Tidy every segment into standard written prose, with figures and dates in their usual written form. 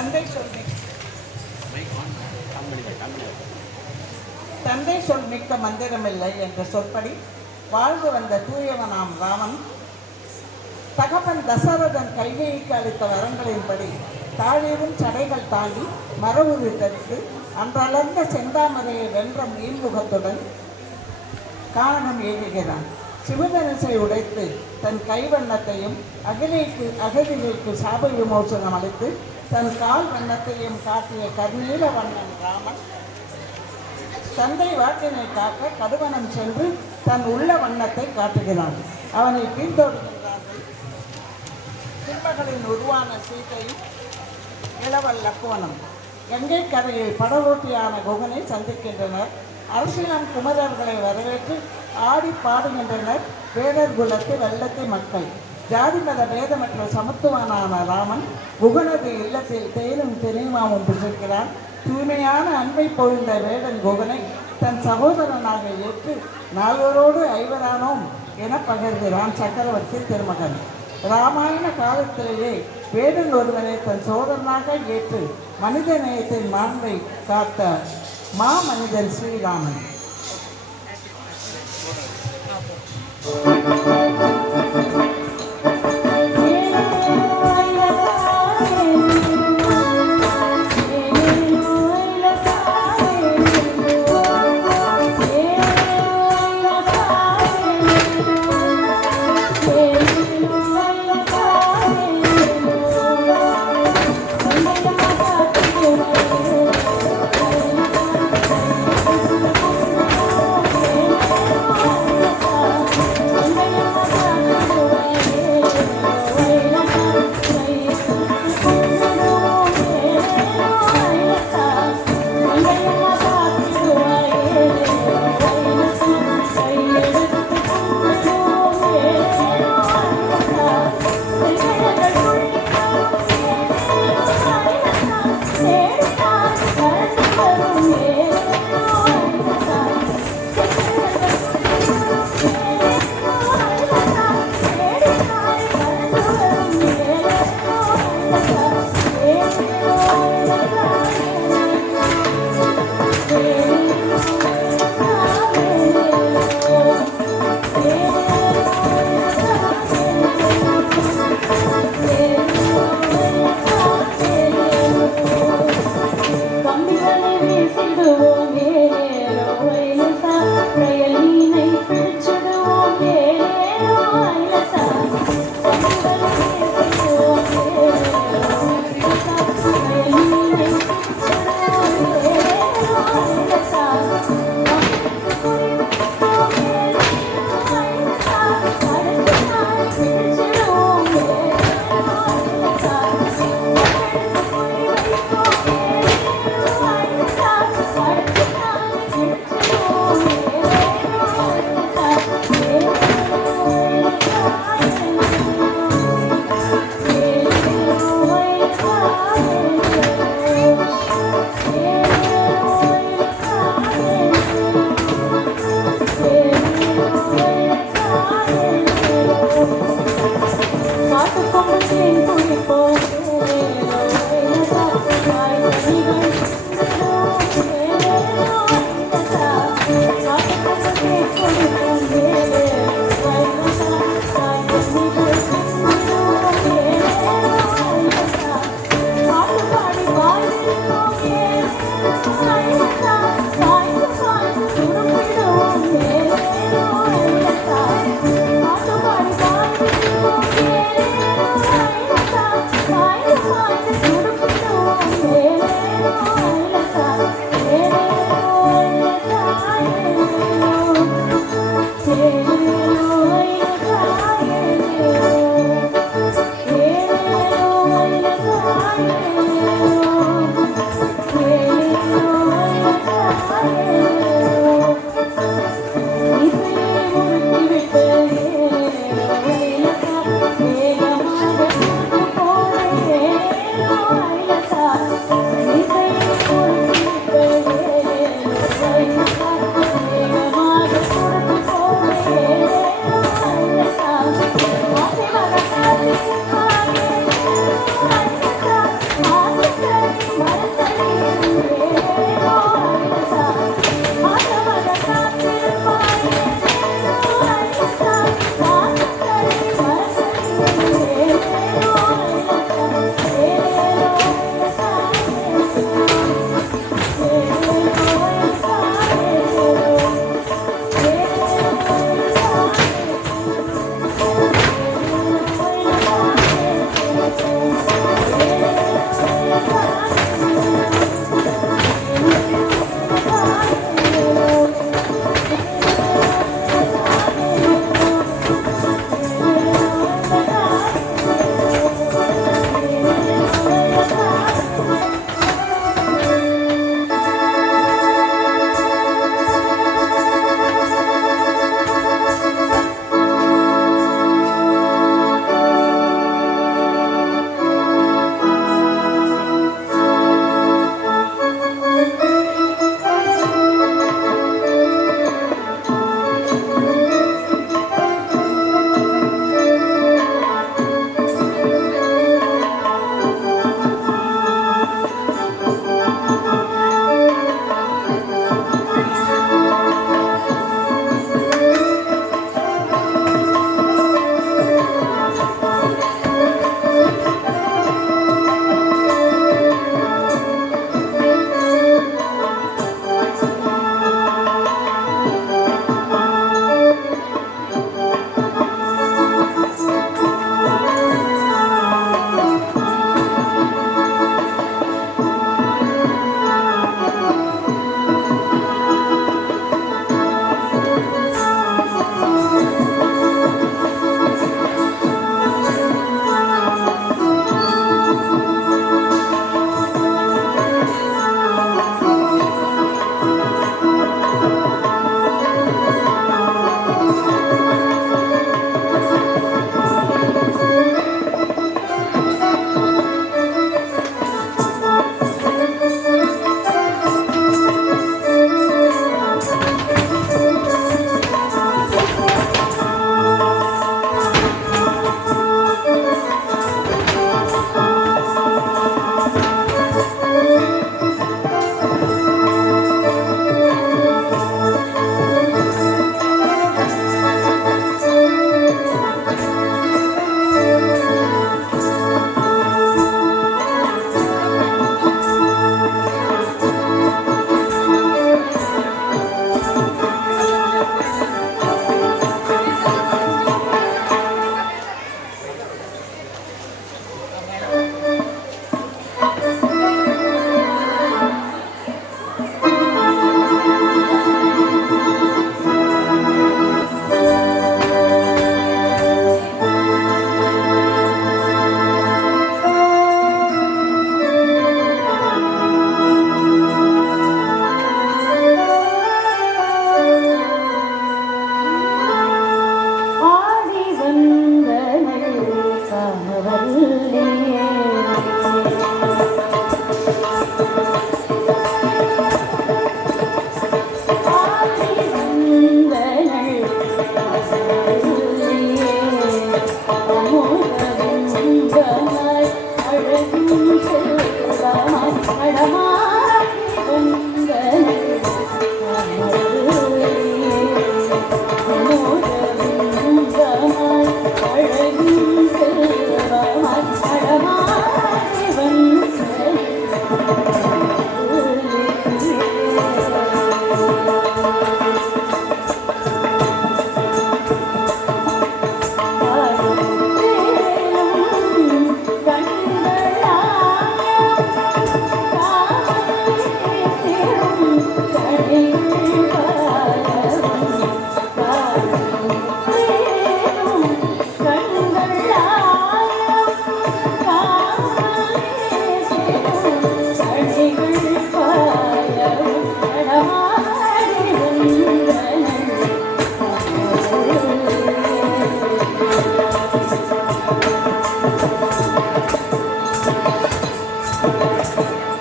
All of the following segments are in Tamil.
தந்தை சொல் மிக்க மந்திரமில்லை என்ற சொற்படி வாழ்ந்து வந்த தூயவனாம் ராமன் தகப்பன் தசரதன் கைகைக்கு அளித்த வரங்களின்படி தாழீரும் சடைகள் தாண்டி மரவுரு தரித்து அன்றளர்ந்த செந்தாமரையை வென்ற மீன்முகத்துடன் காரணம் ஏகுகிறான். சிவதனுசை உடைத்து தன் கைவண்ணத்தையும் அகதிகைக்கு சாப விமோசனம் அளித்து தன் கால் வண்ணத்தையும் காட்டிய கர்நீல வண்ணன் ராமன் தந்தை வாக்கினை காக்க கடுவனம் சென்று தன் உள்ள வண்ணத்தை காட்டுகிறான். அவனை பின்தொடர்கின்றார்கள் சிம்மகளின் உருவான சீதையும் இளவல் லக்குவனம். கங்கை கரையில் படரோட்டியான குகனை சந்திக்கின்றனர். அரசியலம் குமரர்களை வரவேற்று ஆடி பாடுகின்றனர் வேடர் குலத்து வெள்ளத்தை மக்கள். ஜாதி மத பேதமற்ற சமத்துவனான ராமன் குகனது இல்லத்தில் தேனும் தெனிமாவும் பிடிக்கிறான். தூய்மையான அன்பை பொழிந்த வேடன் குகனை தன் சகோதரனாக ஏற்று நால்வரோடு ஐவரானோம் என பகர்கிறான் சக்கரவர்த்தி திருமகன். இராமாயண காலத்திலேயே வேடன் ஒருவனை தன் சோதரனாக ஏற்று மனித நேயத்தின் மாண்பை காத்த மாமனிதன் ஸ்ரீராமன்.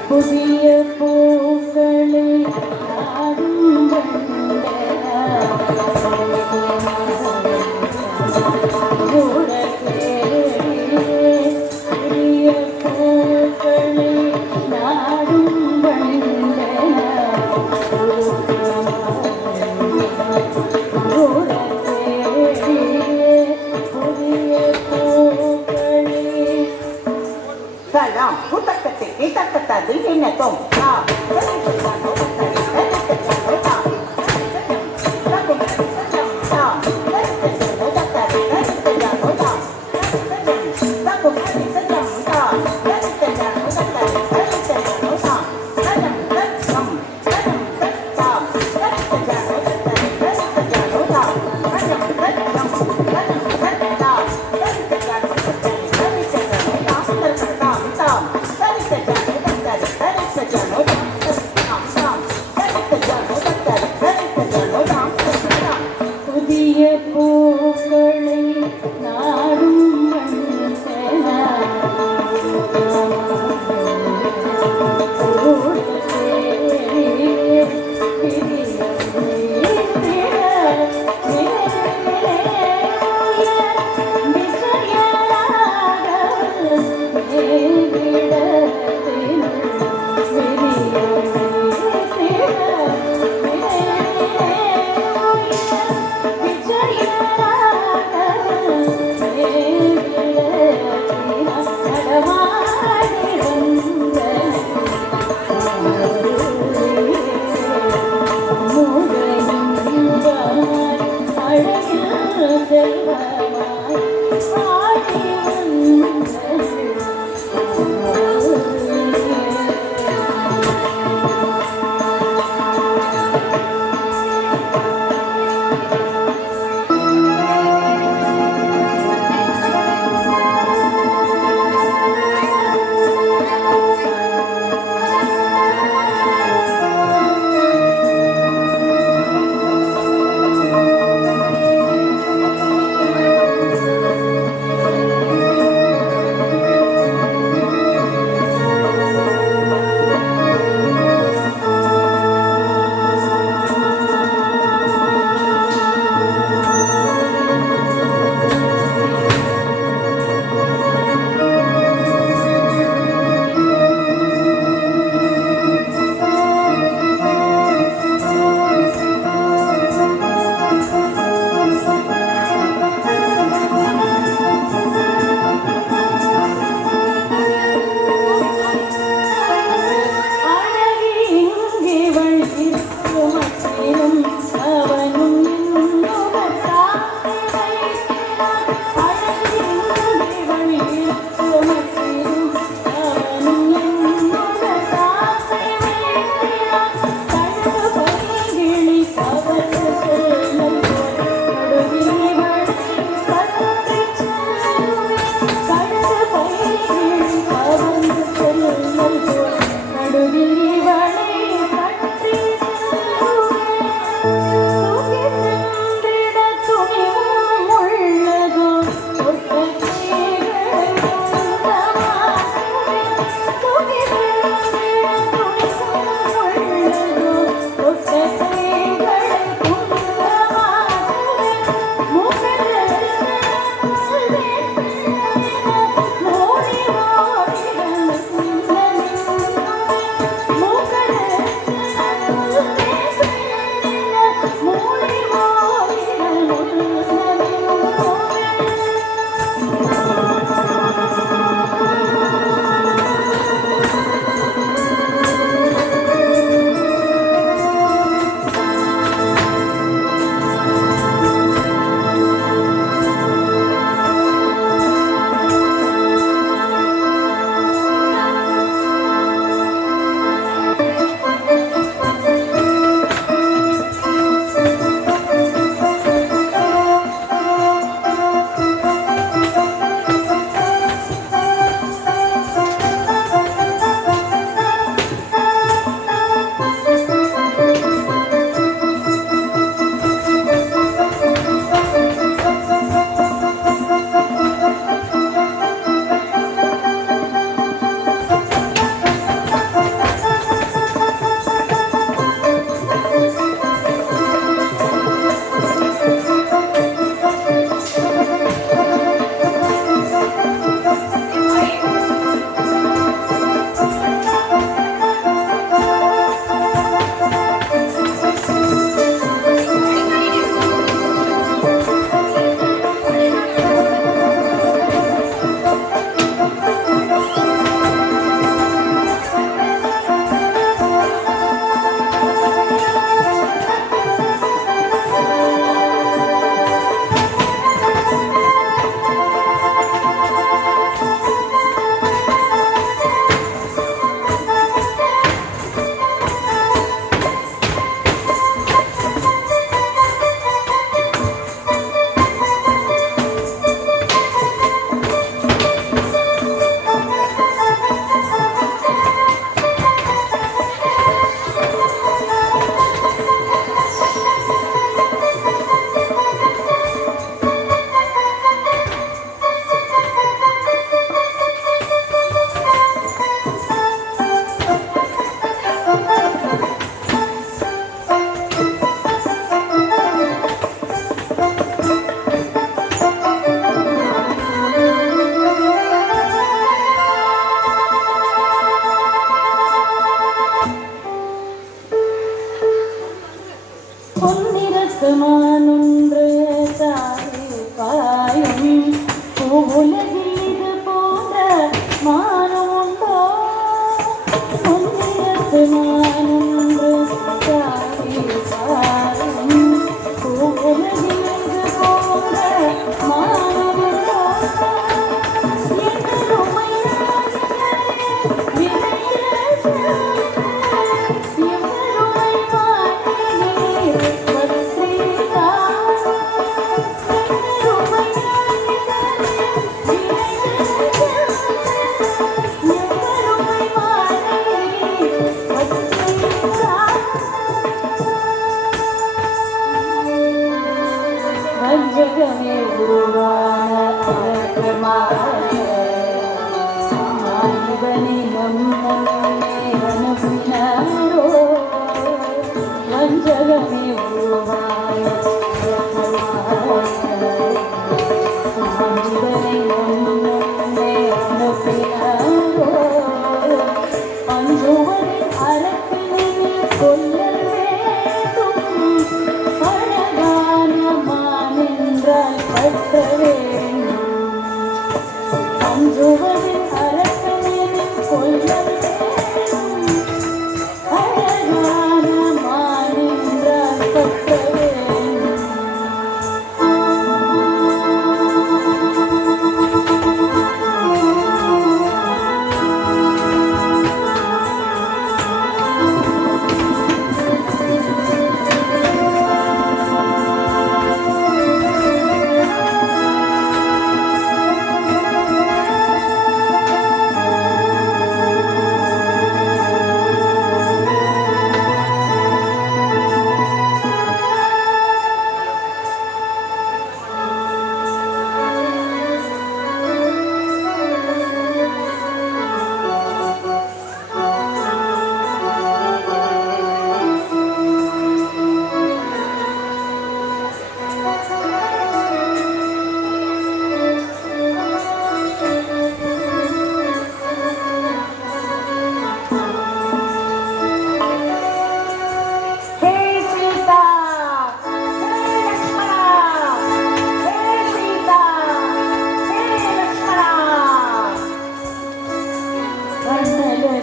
புதிய பூக்களை ஆடும் புதிய பூக்களை நாடும் Salam, kutak-ketik, kita-ketak, ini tong. Ah, jadi kita nolak tadi, jadi kita nolak. Tapi kita nolak, jadi kita nolak tadi, jadi kita nolak. Tapi kita nolak, jadi kita nolak tadi, jadi kita nolak. Kadang kadang, kadang kadang, jadi kita nolak tadi, jadi kita nolak. Kadang kadang, kadang kadang, jadi kita nolak tadi, jadi kita nolak. Dari sejak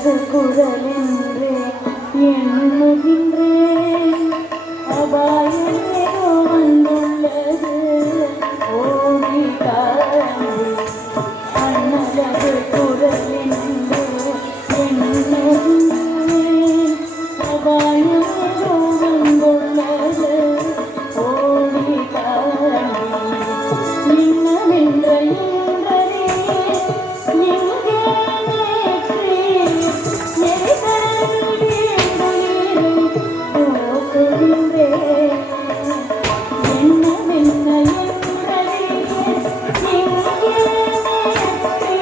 தன்னலது குரலென்று எண்ணுகின்றேன். அபாயம் ஏதோ வந்துள்ளது, ஓடி தாண்டி தன்னலது குரலென்று எண்ணுகின்றேன். அபாயம் ஏதோ வந்துள்ளது, ஓடி தாண்டி இன்னவென்ற இன்றரே எங்கே நேற்று நெறிகளில் வீடுயிரை போக்குகின்றேன். என்னவென்ன என்றரே எங்கே நேற்று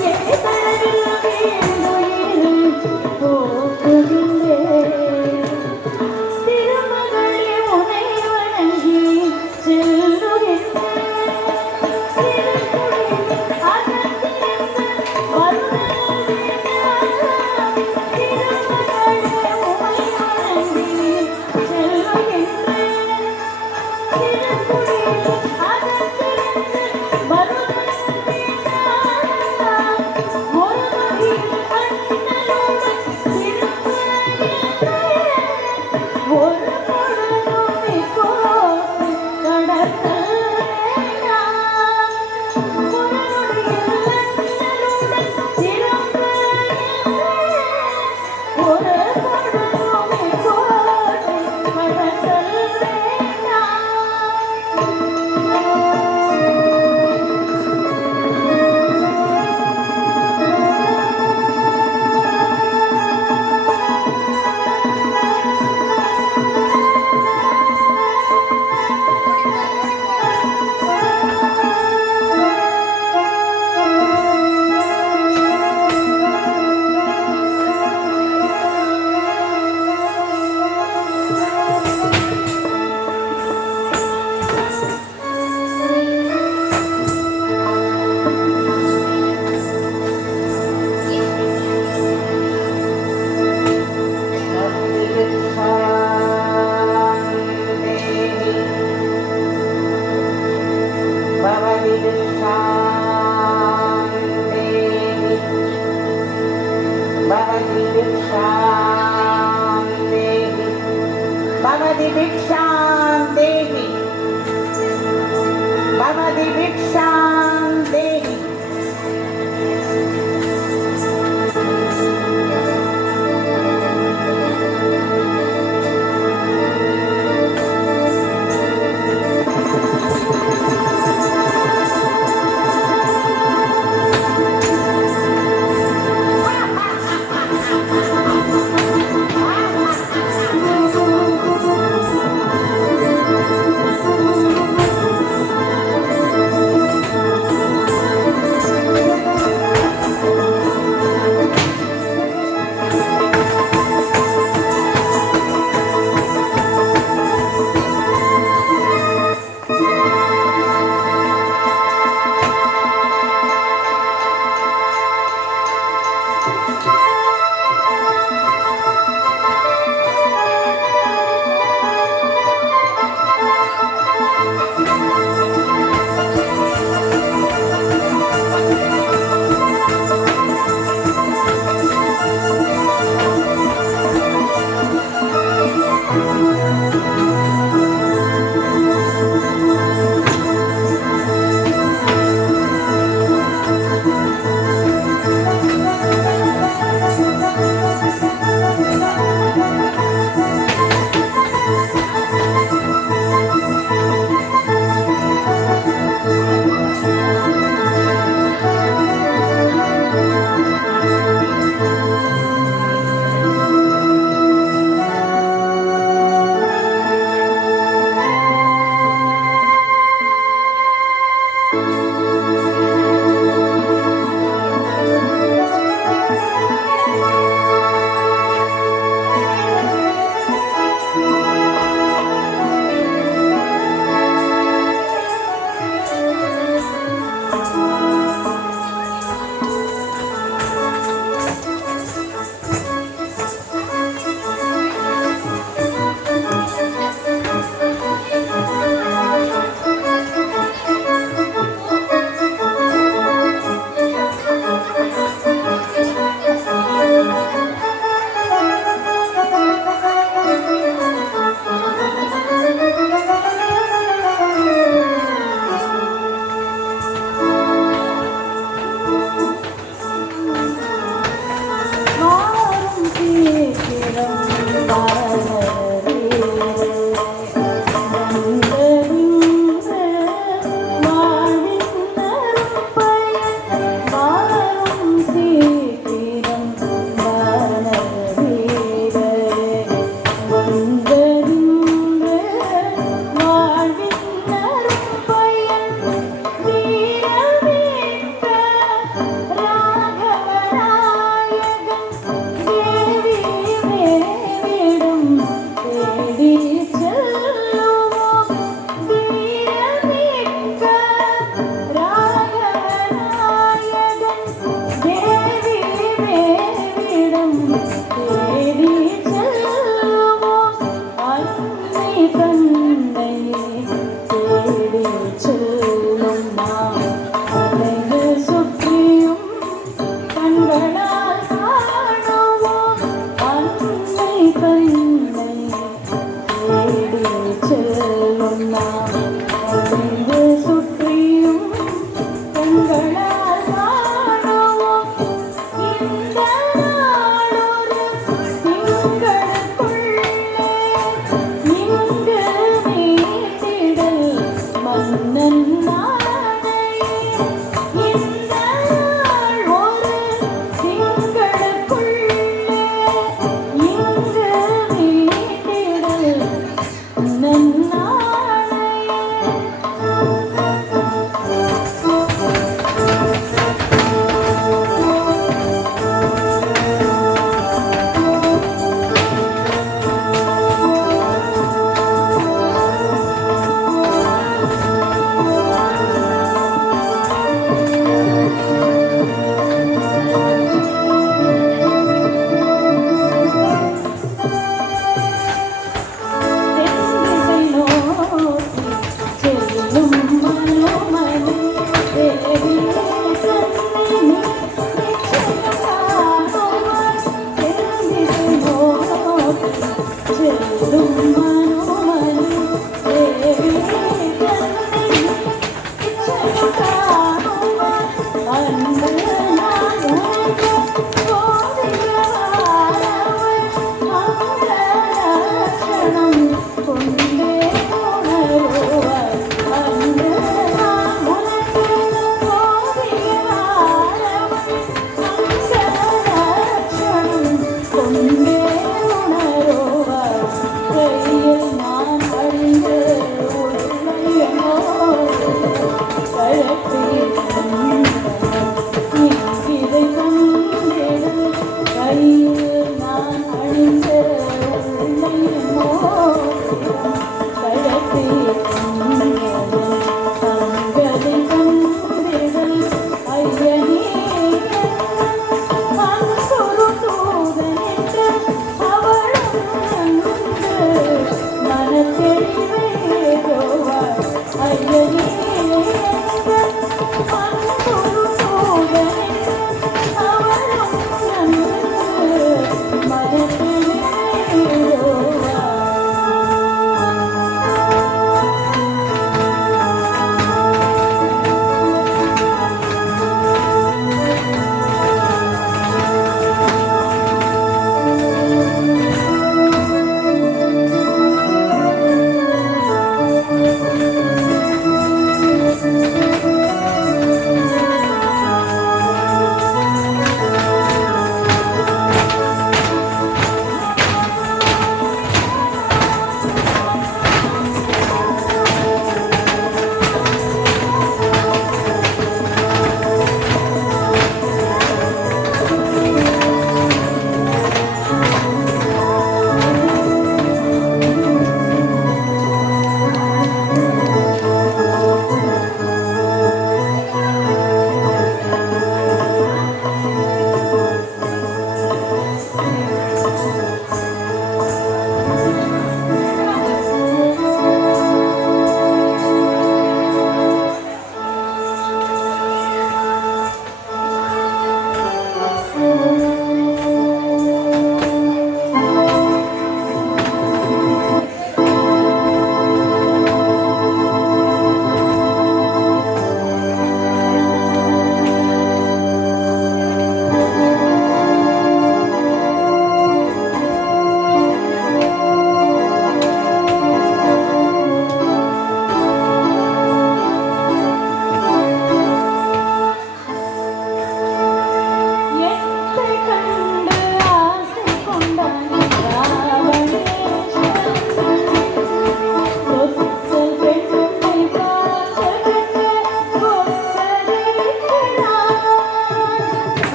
நெறிகளில் வீடுயிரை போக்குகின்றேன். திருமகளே உனை வணங்கி செல்லுகின்றேன். Bhavati Bhiksham Dehi, Bhavati Bhiksham Dehi.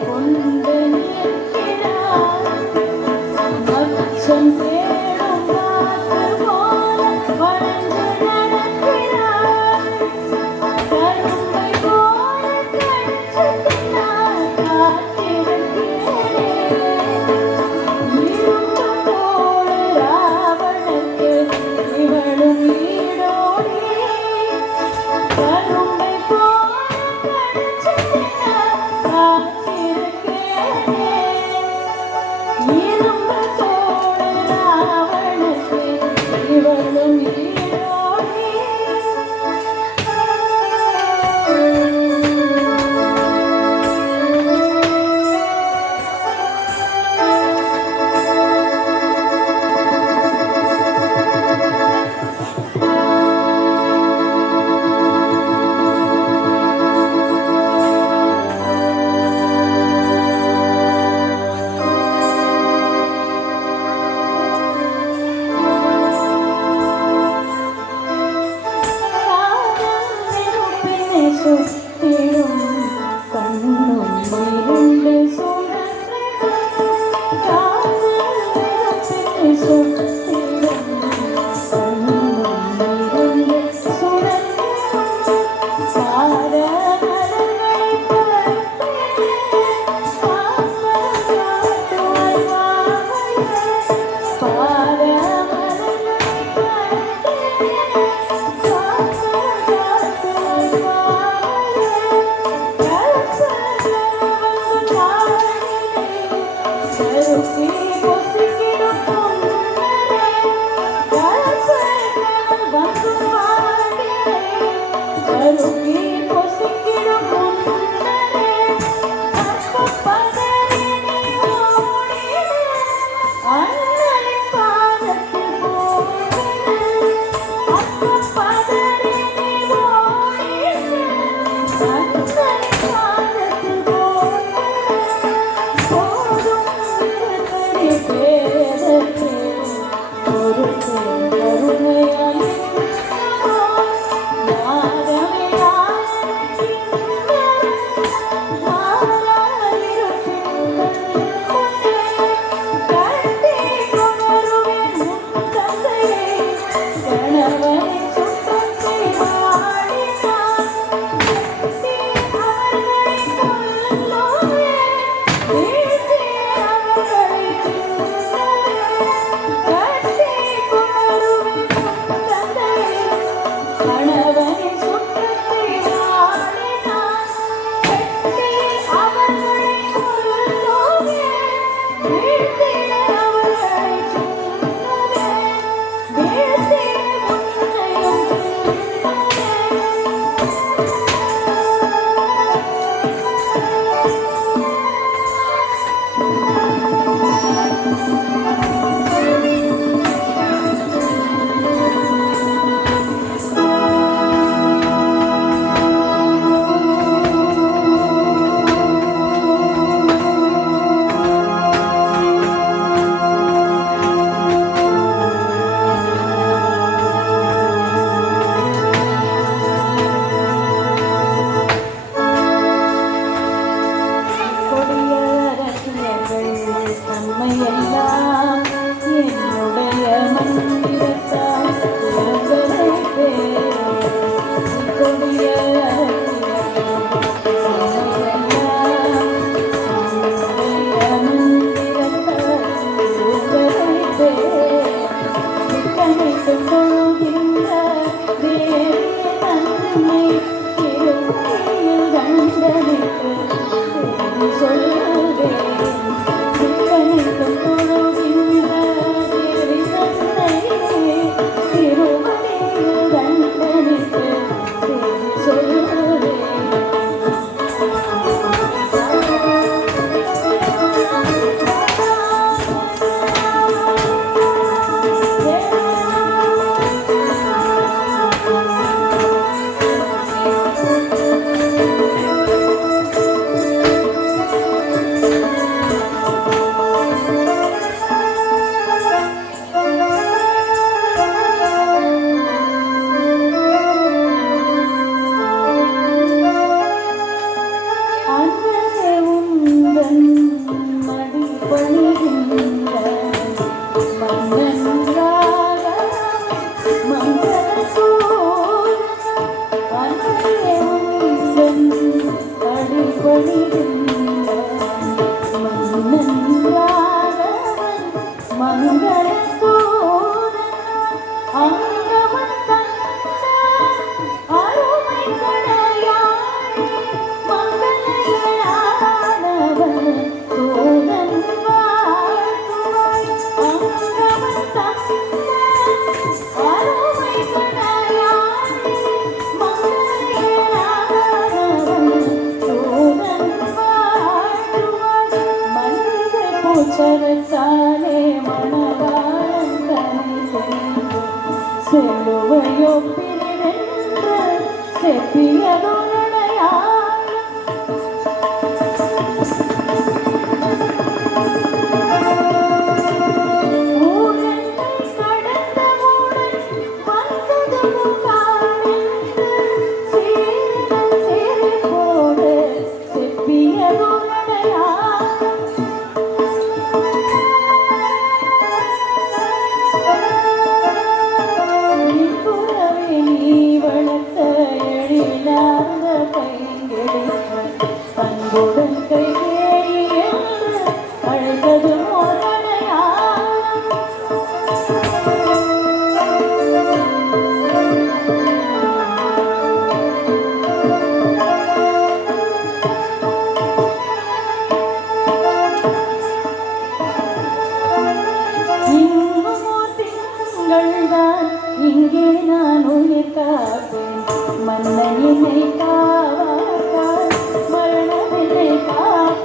கொண்டு நிற்கிறார் அச்சம் தேடும் காற்று போல வளைந்து நடக்கிறார் கரும்பை போல கடிச்சத்தினார் காத்திருக்கிறேன் இரும்பு போல ராவணனுக்கு இவளும் ஈடோடி கரும்பை போல கடிச்சத்தினார் காத்திருக்கிறேன் பணிகின்ற மன்னன் ராகவன் மங்கள சூரன் அங்கவன் தந்த அருமை கடையாளி மங்களனானவன் சூரன் வாழ்த்துவாய் அங்கவன் தந்த அருமை கடையாளி மங்களனானவன் சூரன் வாழ்த்துவாய் மல்லிகை பூச்சரத்தாலே மணவாளன் தனி செல்லுவையொப்பினிவென்று செப்பியதொருடையாளம் ஊரெல்லை கடந்தவுடன் வந்தது முகாமென்று சீரன் சிரிப்போடு செப்பியதொருடையாளம் புறவே நீ வளர்த்த எழிலார்ந்த பைங்கிழித்த அன்புடன் கைகேயி என்று அழைத்தது ஓரடையாளம் இன்னுமோ திங்கள்தான் இங்கே நான் உயிர் காப்பேன் மன்னன் என்னை காவாக்கால் மரணம் என்னை காப்பான்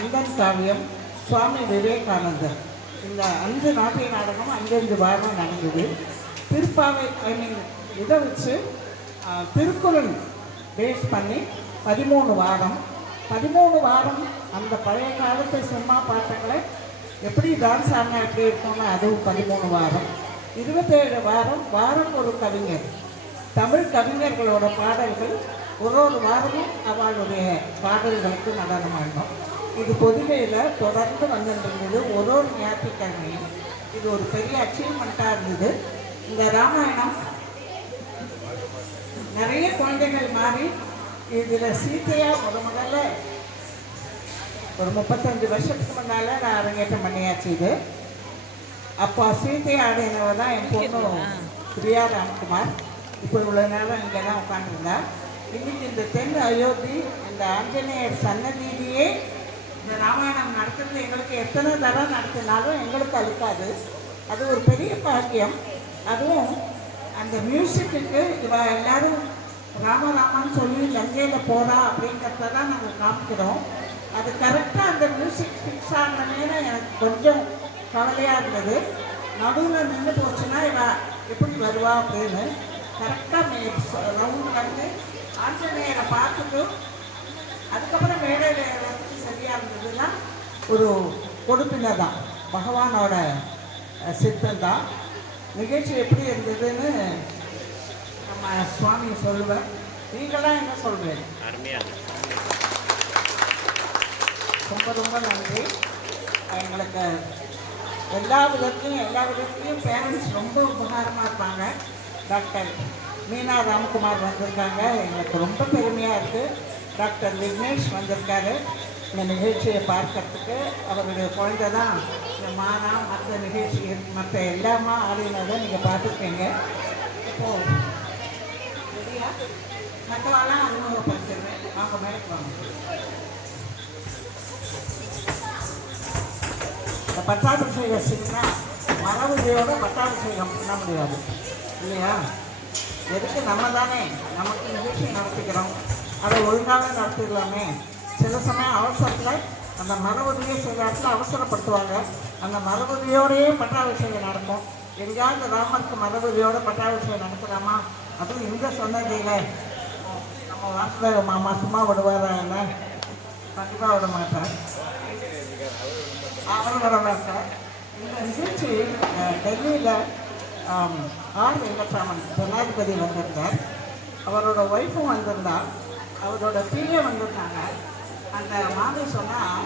கந்தன் காவியம், சுவாமி விவேகானந்தர். இந்த 5 நாட்டிய நாடகம் 5 வாரம் நடந்தது. திருப்பாவை இதை வச்சு திருக்குறள் பேஸ் பண்ணி 13 வாரம் 13 வாரம் அந்த பழைய காலத்து சினிமா பாட்டுகளை எப்படி டான்ஸ் ஆடினா எப்படி இருக்கோம்னா அதுவும் 13 வாரம். 27 வாரம் வாரம் ஒரு கவிஞர், தமிழ் கவிஞர்களோட பாடல்கள் ஒரு வாரமும் அவளுடைய பாடல்களுக்கு நடனம் ஆடினோம். இது பொதுவையில் தொடர்ந்து வந்துருந்தது ஒரு ஞாயிற்றுக்கிழமையும். இது ஒரு பெரிய அச்சீவ்மெண்ட்டாக இருந்தது. இந்த ராமாயணம் நிறைய குழந்தைகள் மாறி இதில் சீத்தையாக முதல்ல ஒரு 35 வருஷத்துக்கு முன்னால் நான் அரங்கேற்றம் பண்ணியாச்சு. இது அப்போ சீத்தை ஆடினவ தான் என் பொண்ணு பிரியா ராம்குமார். இப்போ இவ்வளோ நேரம் இங்கே தான் உட்காந்துருந்தா. இன்னைக்கு இந்த தென் அயோத்தி இந்த ஆஞ்சநேயர் சன்னதியிலேயே இந்த ராமாயணம் நடத்துறது எங்களுக்கு எத்தனை தடவை நடத்தினாலும் எங்களுக்கு அழுக்காது. அது ஒரு பெரிய பாக்கியம். அதுவும் அந்த மியூசிக்கு இவ எல்லாரும் ராமராமான்னு சொல்லி லங்கையில் போகிறா அப்படிங்கிறத தான் நாங்கள் காமிக்கிறோம். அது கரெக்டாக அந்த மியூசிக் ஃபிக்ஸ் ஆனதுன்னு எனக்கு கொஞ்சம் கவலையாக இருந்தது. நடுவில் நின்று போச்சுன்னா இவ எப்படி வருவா அப்படின்னு கரெக்டாக ரவுண்ட் வந்து ஆஞ்சநேயரை பார்த்துட்டு அதுக்கப்புறம் மேடையில் வந்து சரியாக இருந்ததுன்னா ஒரு கொடுப்பினை தான், பகவானோட சித்தம் தான். நிகழ்ச்சி எப்படி இருந்ததுன்னு நம்ம சுவாமி சொல்லுவேன். நீங்களாம் என்ன சொல்கிறேன்? ரொம்ப ரொம்ப நன்றி. எங்களுக்கு எல்லா விதத்துலையும் பேரண்ட்ஸ் ரொம்ப உபகாரமாக இருப்பாங்க. டாக்டர் மீனா ராம்குமார் வந்திருக்காங்க, எங்களுக்கு ரொம்ப பெருமையாக இருக்குது. டாக்டர் விக்னேஷ் வந்திருக்காரு இந்த நிகழ்ச்சியை பார்க்கறதுக்கு. அவருடைய குழந்தை தான் இந்த மானா மற்ற நிகழ்ச்சி மற்ற எல்லாமா ஆடினதை நீங்கள் பார்த்துருக்கீங்க. இப்போது சரியா மற்றவெல்லாம் அறிமுகப்படுத்திடுவேன். அவங்க மேலே வாங்க. இந்த பட்டாபிஷேகம் வச்சிங்கன்னா மரபுரியோட பட்டாபிஷேகம் பண்ண முடியாது இல்லையா? எதுக்கு நம்ம தானே நமக்கு நிகழ்ச்சி நடத்திக்கிறோம், அதை ஒழுங்காக நடத்திடலாமே. சில சமயம் அவசரத்தில் அந்த மரபுரியை சில இடத்துல அவசரப்படுத்துவாங்க. அந்த மரபுரியோடையே பட்டாபிஷேகம் நடக்கும். எங்கேயாவது ராமருக்கு மரபுரியோட பட்டாபிஷேகம் நடத்துகிறாமா? அதுவும் இந்த சொன்னதில் நம்ம வாசுதேவ மாமா சும்மா விடுவாரா? என்ன கண்டிப்பாக விட மாட்டார், அவர் விட மாட்டார். இந்த நிகழ்ச்சி டெல்லியில் ஆர் வெங்கட்ராமன் ஜனாதிபதி வந்திருந்தார், அவரோட ஒய்ஃபும் வந்திருந்தார், அவரோட பிஏ வந்திருந்தாங்க. அந்த மாதிரி சொன்னால்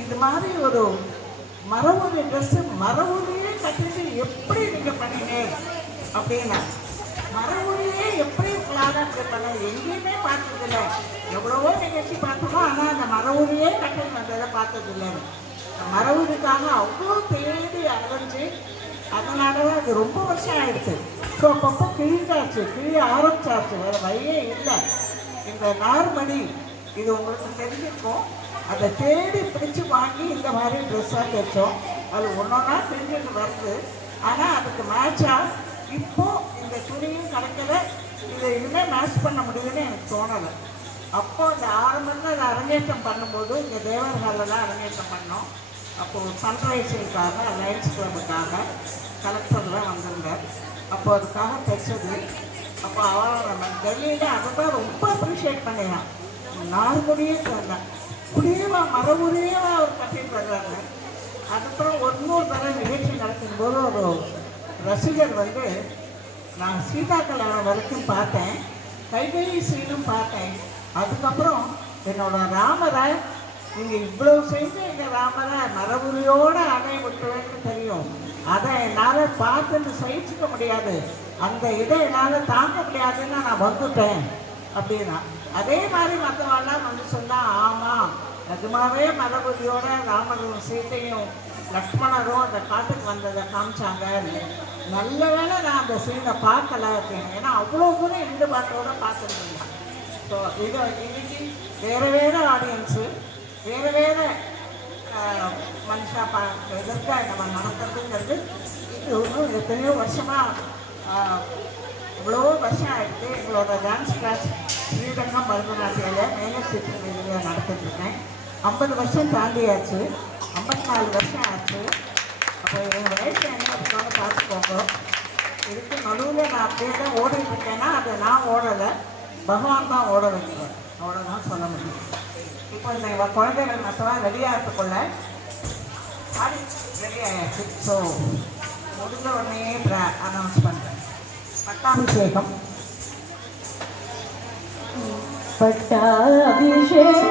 இது மாதிரி ஒரு மரபுரி ட்ரெஸ்ஸு மரபுரியே கட்டிட்டு எப்படி நீங்கள் பண்ணீங்க அப்படின்னா, மரபுரியே எப்படி பிளானாக பண்ண எங்கேயுமே பார்த்ததில்லை. எவ்வளவோ நிகழ்ச்சி பார்த்துக்கோம், ஆனால் அந்த மரபுரியே கட்டிட்டு வந்ததை பார்த்ததில்லை. மரபுரிக்காக அவ்வளோ தேடி அலைஞ்சு அதனால அது ரொம்ப வருஷம் ஆயிடுச்சு. ஸோ அப்பப்போ கிழிஞ்சாச்சு, கிழிய ஆரம்பிச்சாச்சு, வேறு வழியே இல்லை. இந்த நார்மணி இது உங்களுக்கு தெரிஞ்சிருக்கும், அதை தேடி பிடிச்சி வாங்கி இந்த மாதிரி ட்ரெஸ்ஸாக தைச்சோம். அது ஒன்றொன்னா தெரிஞ்சுட்டு வருது. ஆனால் அதுக்கு மேட்சாக இப்போது இந்த துணியும் கிடைக்கல, இதை இனிமேல் மேட்ச் பண்ண முடியுதுன்னு எனக்கு தோணலை. அப்போது இந்த 6 மணிக்கு அதை அரங்கேற்றம் பண்ணும்போது இங்கே தேவர்காலெல்லாம் அரங்கேற்றம் பண்ணோம். அப்போது சன்ரைஸுக்காக லயன்ஸ் கிளப்புக்காக கலெக்டர்லாம் வந்திருந்தார். அப்போ அதுக்காக தைச்சது. அப்போ அவன் நம்ம டெல்லியில் அதை தான் ரொம்ப அப்ரிஷியேட் பண்ணினான். நார்மடியே சொன்னேன், குடியவா மரபுரியாக அவர் கட்டிட்டு வர்றாங்க. அதுக்கப்புறம் இன்னொரு தடவை நிகழ்ச்சி நடக்கும்போது ஒரு ரசிகர் வந்து, நான் சீதா கல்யாணம் வரைக்கும் பார்த்தேன், கைகை சீனும் பார்த்தேன், அதுக்கப்புறம் என்னோட ராமரை நீங்கள் இவ்வளோ செஞ்சு எங்கள் ராமரை மரபுரியோடு அடைய விட்டுவேன்னு தெரியும், அதை என்னால் பார்த்துட்டு சகிச்சுக்க முடியாது, அந்த இதை என்னால் தாங்க முடியாதுன்னு நான் வந்துட்டேன் அப்படின்னா. அதே மாதிரி மற்றவெல்லாம் வந்து சொன்னால், ஆமாம் நிஜமாவே மரபுரியோட ராமரும் சீத்தையும் லக்ஷ்மணரும் அந்த காட்டுக்கு வந்ததை காமிச்சாங்க. நல்ல வேளை நான் அந்த சீனை பார்க்கல அப்படின்னு, ஏன்னா அவ்வளோ தூரம் ஈடுபாட்டோடு பார்த்துருந்தேன். ஸோ இது இன்னைக்கு வேறு ஆடியன்ஸு வேறு மனுஷா எதற்காக நம்ம நடத்துறதுங்கிறது இது ஒன்றும் எத்தனையோ வருஷமாக இவ்வளோ வருஷம் ஆகிடுச்சு. எங்களோட டான்ஸ் கிளாஸ் ஸ்ரீரங்கம் பரதநாட்டியில் மேலே சித்திரவெளியில் நடத்திட்டுருக்கேன். 50 வருஷம் தாண்டியாச்சு, 54 வருஷம் ஆச்சு. அப்போ என் வயசு என்ன இருக்காங்க பார்த்துக்கோங்க. இதுக்கு நடுவில் நான் அப்படியே தான் ஓடிட்டு இருக்கேன்னா அதை நான் ஓடலை, பகவான் தான் ஓட வைக்கிறேன், அவ்வளோதான் சொல்ல முடியும். இப்போ இந்த குழந்தைகள் மற்றவா ரெடியாகிறதுக்குள்ள ஆடி ரெடி ஆயாச்சு. ஸோ முடிஞ்ச உடனே அனௌன்ஸ் பண்ணுறேன். பட்டாபிஷேகம். பட்டாபிஷேகம்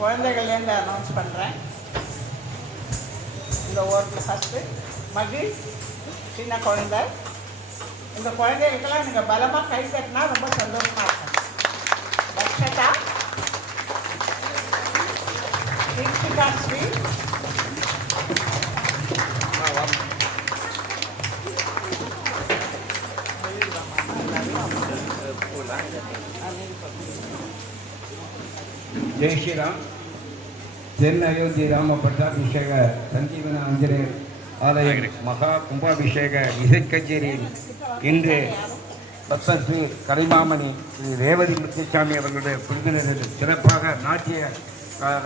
குழந்தைகள்லேருந்து அனௌன்ஸ் பண்ணுறேன். இந்த ஊருக்கு ஃபஸ்ட்டு மகிழ், சின்ன குழந்தை. இந்த குழந்தைகளுக்கெல்லாம் நீங்கள் பலமாக கை தட்டினா ரொம்ப சந்தோஷமாக இருக்கும். வர்ஷதா, தீக்ஷிகா ஸ்ரீ, जय श्री राम. தென் அயோத்தி ராம பட்டாபிஷேக சஞ்சீவன ஆஞ்சநேயர் ஆலய மகா கும்பாபிஷேக இசைக்கச்சேரியில் இன்று பத்மஸ்ரீ கலைமாமணி ஸ்ரீ ரேவதி முத்துசாமி அவர்களுடைய குழுவினரில் சிறப்பாக நாட்டிய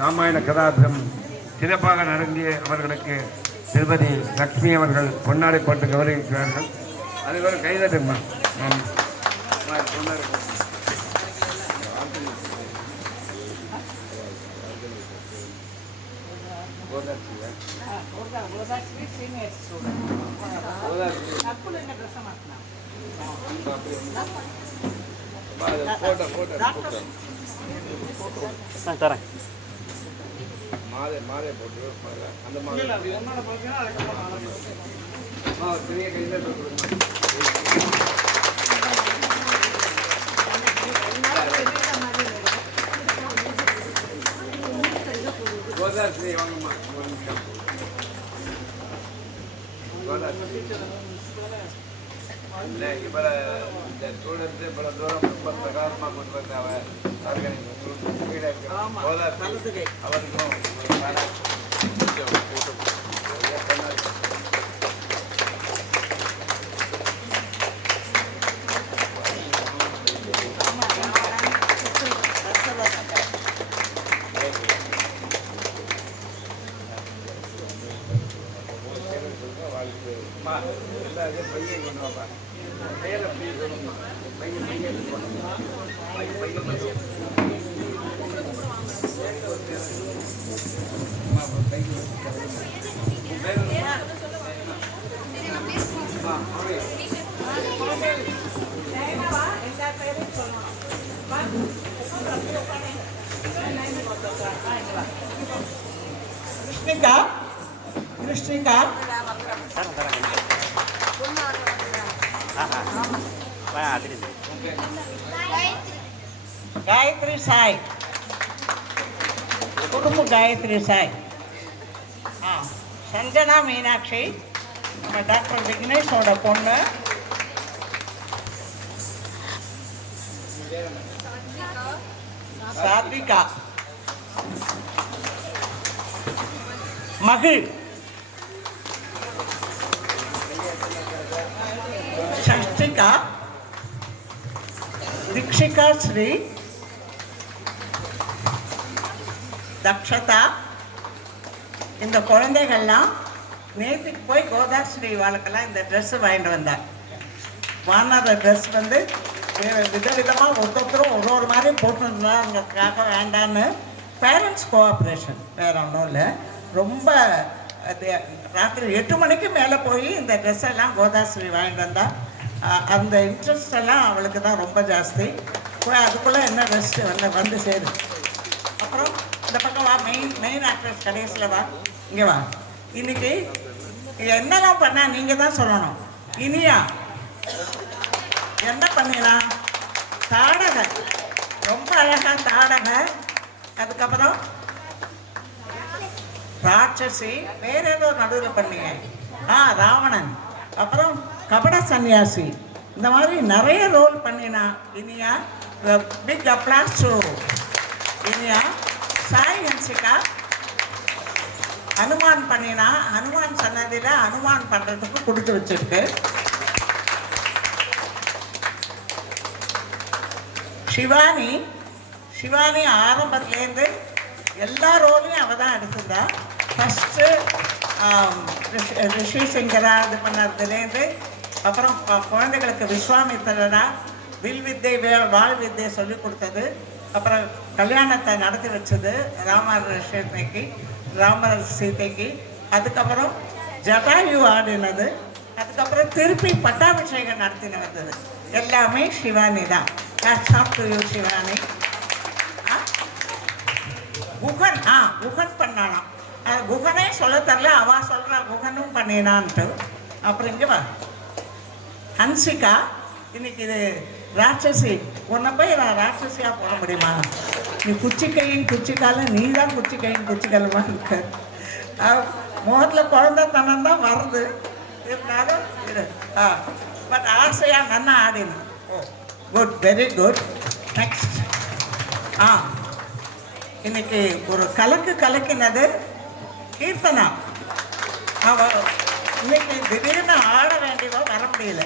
ராமாயண கதாபிரம் சிறப்பாக நடந்திய அவர்களுக்கு திருப்பதி லக்ஷ்மி அவர்கள் பொன்னாடை போட்டு கௌரவிக்கிறார்கள். அதுவரை கைதட்டுமா గోదాశ్రీ సీనియర్ స్టూడెంట్ అప్పుడు ఎన్న ప్రశ్న డాక్టర్ தரேன். மாலை மாலை போட்டு அந்த மாலை பெரிய கையில் கோதாஸ்ரீ வாங்கம்மா ஒரு நிமிஷம். கோதாஸ்ரீ இல்லை இவ்வளோ இந்த ஸ்டூடெண்ட்ஸு இவ்வளோ தூரம் ரொம்ப பிரகாரமாக கொண்டு வந்த அவன் ஆர்கானிக் கோதாஸ்ரீ அவருக்கும் ஒரு பாராட்டு. அம்மா எல்லா இதே பையன் கொண்டு வாப்பா. பேரை பையன் சொல்லணுமா? பையன் பையன் போடணுமா? பையன் பையன் மட்டும். அம்மா பையன் உன் பேர் கிருஷ்ணிகா கிருஷ்ணிகா தரேன் தரேன். அதிரி காயத்ரி சாய் குடும்ப காயத்ரி சாய் சஞ்சனா மீனாட்சி நம்ம டாக்டர் விக்னேஷோட பொண்ணு. சாத்விகா மகிழ். ஷஷ்டிகா தீக்ஷிகா ஸ்ரீ தக்ஷதா. இந்த குழந்தைகள்லாம் நேற்றுக்கு போய் கோதாஸ்ரீ வாழ்க்கெல்லாம் இந்த ட்ரெஸ்ஸு வாங்கிட்டு வந்தார். வாங்கின ட்ரெஸ் வந்து விதவிதமாக ஒருத்தரும் ஒரு மாதிரி போட்டுருந்தாங்கிறதுக்காக வேண்டான்னு பேரண்ட்ஸ் கோஆப்ரேஷன் வேறு ஒன்றும் இல்லை. ரொம்ப ராத்திரி 8 மணிக்கு மேலே போய் இந்த ட்ரெஸ் எல்லாம் கோதாஸ்ரீ வாங்கிட்டு வந்தால் அந்த இன்ட்ரெஸ்ட் எல்லாம் அவளுக்கு தான் ரொம்ப ஜாஸ்தி. போய் அதுக்குள்ளே என்ன ரெஸ்ட்டு வந்து சேரு. அப்புறம் இந்த பக்கம் வா, மெயின் ஆக்ட்ரஸ் கடைசியில் வா, இங்கே வா. இன்னைக்கு என்னெல்லாம் பண்ணா நீங்கள் தான் சொல்லணும். இனியா என்ன பண்ணினா? தாடகை, ரொம்ப அழகாக தாடகை. அதுக்கப்புறம் ராட்சசி, வேற ஏதோ நடுவில் பண்ணீங்க. ராவணன், அப்புறம் கபட சன்னியாசி. இந்த மாதிரி நிறைய ரோல் பண்ணினா Iniya. Big applause to Iniya. Sai Hansika Hanuman பண்ணினா. ஹனுமான் சன்னதியில் ஹனுமான் பண்ணுறதுக்கு கொடுத்து வச்சிருக்கு. சிவானி ஆரம்பத்துலேருந்து எல்லா ரோலையும் அவள் தான் எடுத்துருந்தா. ஃபஸ்ட்டு ரிஷி சிங்கரா இது பண்ணதுலேருந்து, அப்புறம் குழந்தைகளுக்கு விஸ்வாமித்திரரா வில் வித்தை வாழ் வித்தை சொல்லி கொடுத்தது. அப்புறம் கல்யாணத்தை நடத்தி வச்சது ராமர் சீதைக்கு. அதுக்கப்புறம் ஜட்டாயு ஆடினது. அதுக்கப்புறம் திருப்பி பட்டாபிஷேகம் நடத்தின வந்தது. எல்லாமே சிவானி தான். சிவானி. குகன் பண்ணானாம். குகனே சொல்ல தரல, அவ சொல்கிறா குகனும் பண்ணினான்ட்டு. அப்புறம் இங்கே வா ஹன்சிகா. இன்னைக்கு இது ராட்சசி. உன்னை போய் நான் ராட்சசியாக போட முடியுமா? நீ குச்சிக்கையும் குச்சிக்காலும், நீ தான் குச்சிக்கையும் குச்சிக்காலுமா இருக்க. முகத்தில் குழந்தைத்தனம் தான் வருது, இருந்தாலும் இது பட் ஆசையாக நல்லா ஆடினேன். Good, very good. நெக்ஸ்ட் இன்னைக்கு ஒரு கலக்கினது கீர்த்தனா. இன்னைக்கு திடீர்னு ஆட வேண்டியவோ வர முடியல.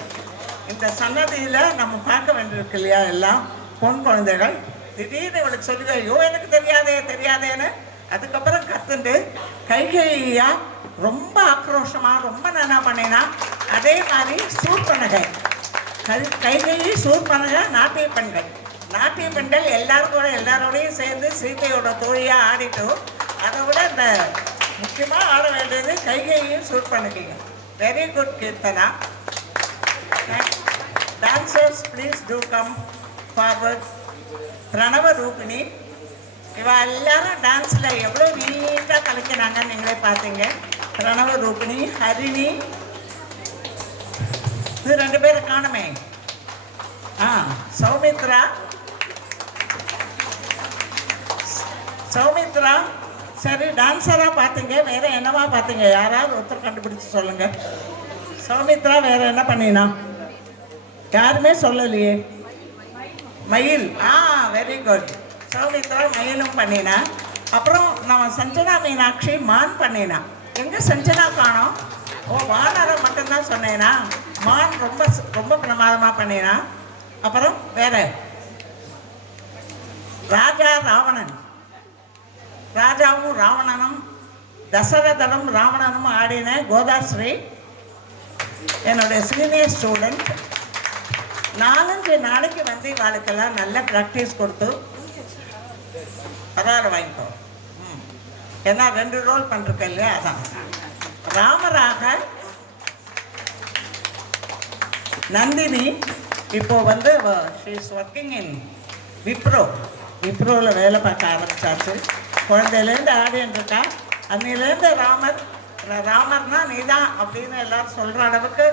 இந்த சன்னதியில் நம்ம பார்க்க வேண்டியிருக்கு இல்லையா, எல்லாம் பொன் குழந்தைகள். திடீர்னு இவளுக்கு சொல்லுங்க, ஐயோ எனக்கு தெரியாதேன்னு. அதுக்கப்புறம் கற்றுண்டு கைகையா ரொம்ப ஆக்ரோஷமாக ரொம்ப நல்லா பண்ணினா. அதே மாதிரி சூர்பனகை, கைகையை சூர்பனகை நாட்டிய பெண்கள் எல்லாரோடையும் சேர்ந்து சீதையோட தோழியாக ஆடிட்டோம். அதை விட இந்த முக்கியமாக ஆட வேண்டியது கைகையும் சூர்பனகைங்க. Very good Keerthana. Dancers please to come forward. Pranava Rupini, இவ எல்லாரும் டான்ஸில் எவ்வளோ நீட்டாக கலைக்கிறாங்கன்னு நீங்களே பார்த்தீங்க. பிரணவ ரூபிணி, ஹரிணி, இது 2 பேரும் காணுமே. சௌமித்ரா சரி டான்ஸராக பார்த்தீங்க. வேறு என்னவா பார்த்தீங்க? யாராவது ஒருத்தர் கண்டுபிடிச்சு சொல்லுங்கள். சௌமித்ரா வேறு என்ன பண்ணினா? யாருமே சொல்லலையே. மயில். Very good. சௌமித்ரா மயிலும் பண்ணினா. அப்புறம் நம்ம சஞ்சனா மீனாட்சி மான் பண்ணினா. எங்கே சஞ்சனா காணோம்? வானரம் மட்டும்தான் சொன்னேனா? மான் ரொம்ப ரொம்ப பிரமாதமாக பண்ணினா. அப்புறம் வேற ராஜா ராவணன். ராஜாவும் ராவணனும் தசரதனும் ராவணனும் ஆடின கோதாஸ்ரீ என்னுடைய சீனியர் ஸ்டூடெண்ட். 4-5 நாளைக்கு வந்து இவாளுக்கெல்லாம் நல்ல ப்ராக்டிஸ் கொடுத்து பரவாயில்ல வாங்கிக்கோ. ஏன்னா 2 ரோல் பண்ணிருக்கேன் இல்லையா, அதான். ராமராக நந்தினி இப்போ வந்து ஷீ இஸ் ஒர்க்கிங் இன் விப்ரோவில் வேலை பார்க்க ஆரம்பிச்சாச்சு. குழந்தையிலேருந்து ஆடின்னு இருக்கா. அன்னிலேருந்து ராமர்னா நீதான் அப்படின்னு எல்லாரும் சொல்கிற அளவுக்கு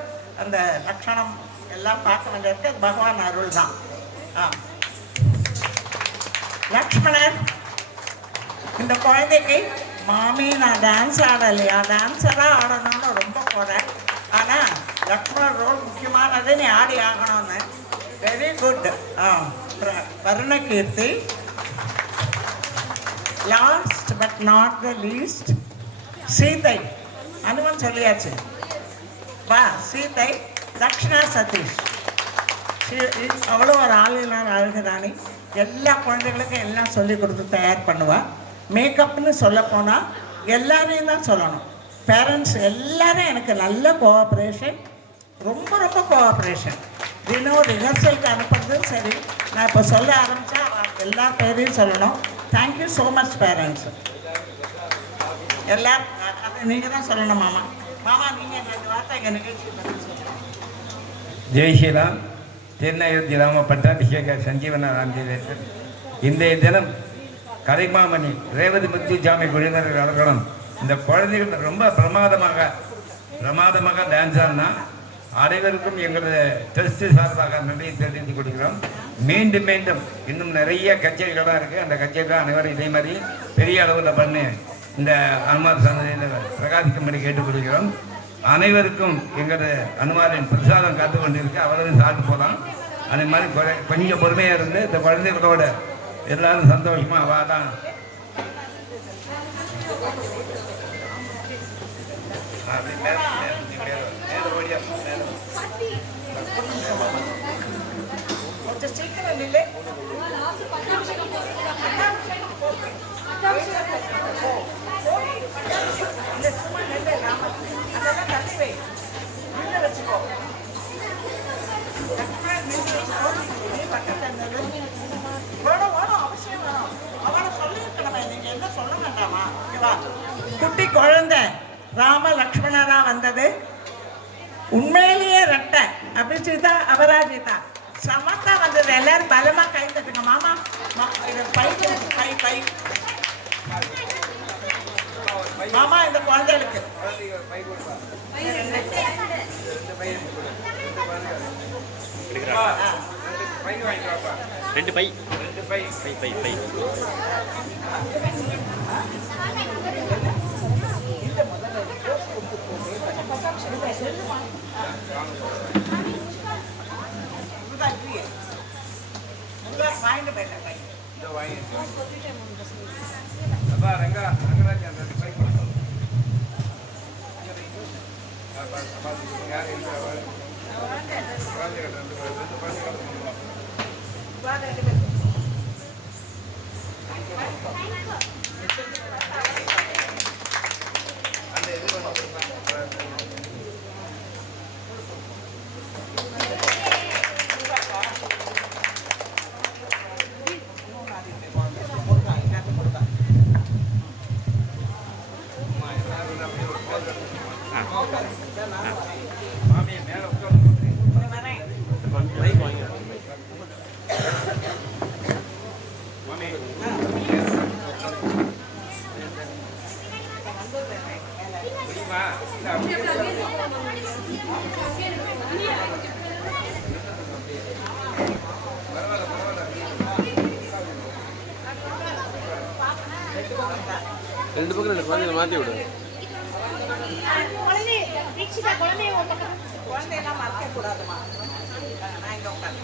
அந்த லட்சணம் எல்லாம் பார்க்க வேண்டியிருக்கு. பகவான் அருள் தான். லக்ஷ்மணன், இந்த குழந்தைக்கு மாமி நான் டான்ஸ் ஆடலையா, டான்ஸராக ஆடணும்னு ரொம்ப போகிறேன். ஆனால் லக்ஷ்மணன் ரோல் முக்கியமானது, நீ ஆடி ஆகணும்னு. Very good. Varunakeerthi. Last but not the least Sita. Hanuman சொல்லியாச்சு. சீதை. தக்ஷணா சதீஷ். அவ்வளோ ஒரு ஆளினார் அழகுராணி. எல்லா குழந்தைகளுக்கும் எல்லாம் சொல்லி கொடுத்து தயார் பண்ணுவாள். மேக்கப்னு சொல்ல போனால் எல்லாரையும் தான் சொல்லணும். பேரண்ட்ஸ் எல்லாரும் எனக்கு நல்ல கோஆப்ரேஷன், ரொம்ப ரொம்ப கோஆப்ரேஷன். தினம் ரிஹர்சலுக்கு அனுப்புறதும் சரி. நான் இப்போ சொல்ல ஆரம்பித்தா எல்லா பேரையும் சொல்லணும். Thank you so much parents. எல்லாரும் அது நீங்கள் தான் சொல்லணும். மாமா நீங்கள் இந்த வார்த்தை எங்கள் நிகழ்ச்சி ஜெய் ஸ்ரீராம். திருநயோத்தி ராம பட்டாபிஷேக சஞ்சீவன ராமதேவர். இன்றைய தினம் கலைமாமணி ரேவதி முத்துசாமி குழுவினர் அவர்களும் இந்த குழந்தைகள் ரொம்ப பிரமாதமாக டான்ஸ் ஆடினா அனைவருக்கும் எங்களது ட்ரஸ்ட் சார்பாக நன்றியை தெரிவித்துக் கொடுக்கிறோம். மீண்டும் இன்னும் நிறைய கச்சேரிகளாக இருக்குது. அந்த கச்சேரிகள் அனைவரும் இதே மாதிரி பெரிய அளவில் பண்ணி இந்த அனுமார் சன்னதியில் பிரகாசிக்கும்படி கேட்டுக்கொள்கிறோம். அனைவருக்கும் எங்களது அனுமாரின் பிரசாதம் காத்து கொண்டிருக்கு. அவ்வளவு சாப்பிட்டு போகலாம். அதே மாதிரி கொஞ்சம் பொறுமையாக இருந்து இந்த குழந்தைகளோட எல்லாரும் சந்தோஷமாக வாதான். கொஞ்சம் சீக்கிரம் இல்லை. வச்சுக்கோ. அவசியம் வேணும். அவனை சொல்லியிருக்கணுமே. நீங்க என்ன சொல்ல வேண்டாமா? குட்டி குழந்தை ராம லக்ஷ்மணரா வந்தது உண்மையிலேயே ரெட்டை. அபிஜிதா அபராஜிதா சமத்தா வந்தது. எல்லாரும் பலமா கை தட்டுங்க. மாமா கை மாமா இந்த குழந்தைகளுக்கு 2 பை. இருமா இல்ல, அப்படியே பரவாயில்ல பரவாயில்ல. ரெண்டு பக்கம் ரெண்டு குழந்தைகளை மாற்றி விடு. குழந்தையெல்லாம் மறக்க கூடாதுமா. நான் இங்க உட்காந்து